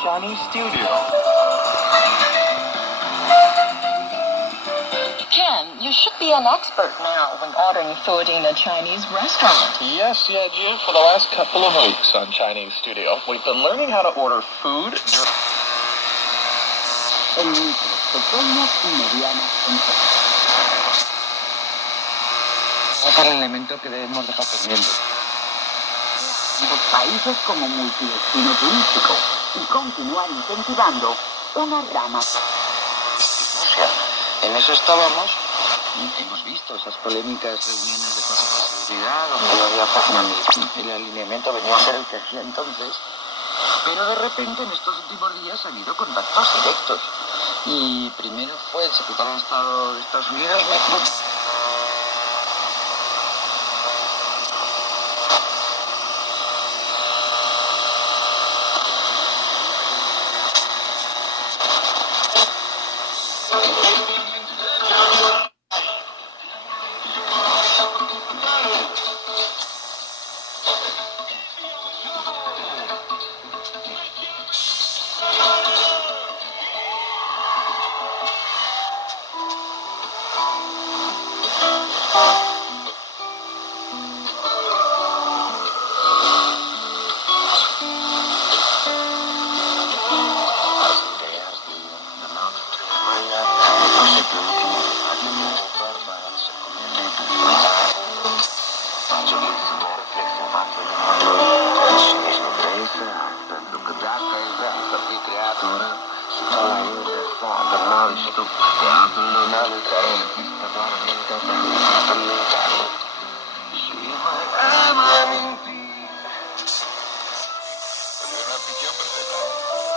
Chinese studio. Ken, you should be an expert now when ordering food in a Chinese restaurant. Yes, Jill, for the last couple of weeks on Chinese Studio, we've been learning how to order food. En micros, pequeñas y medianas empresas. Es el elemento que debemos dejar pendiente. Los países como multidestino turístico y continuar incentivando una rama. En eso estábamos y hemos visto esas polémicas reuniones de consejo de seguridad donde había el alineamiento venía a ser el que hacía entonces, pero de repente en estos últimos días han habido contactos directos y primero fue el secretario de Estado de Estados Unidos,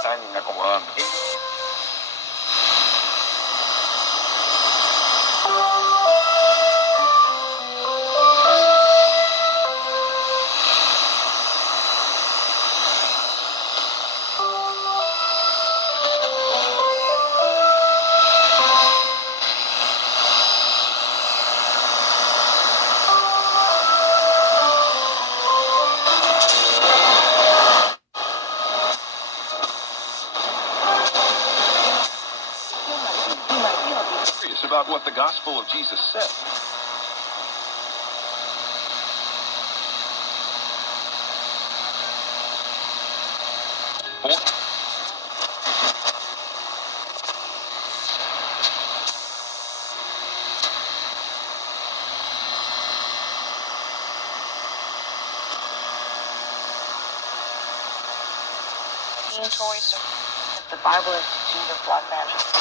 Están acomodando. About what the gospel of Jesus said. Choice if the Bible is the seed of black magic.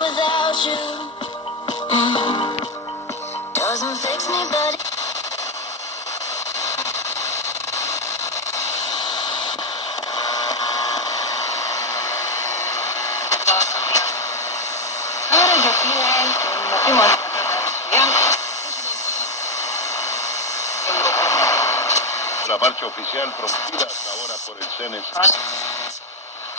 without you. Doesn't fix me, but La marcha oficial promovida hasta ahora por el CNC.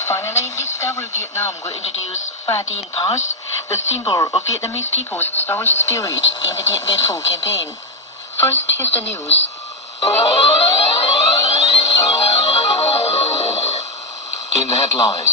Finally, Discovery Vietnam will introduce Pha Dien Pass, the symbol of Vietnamese people's storage spirit in the Dien Bien Phu campaign. First, here's the news. In the headlines,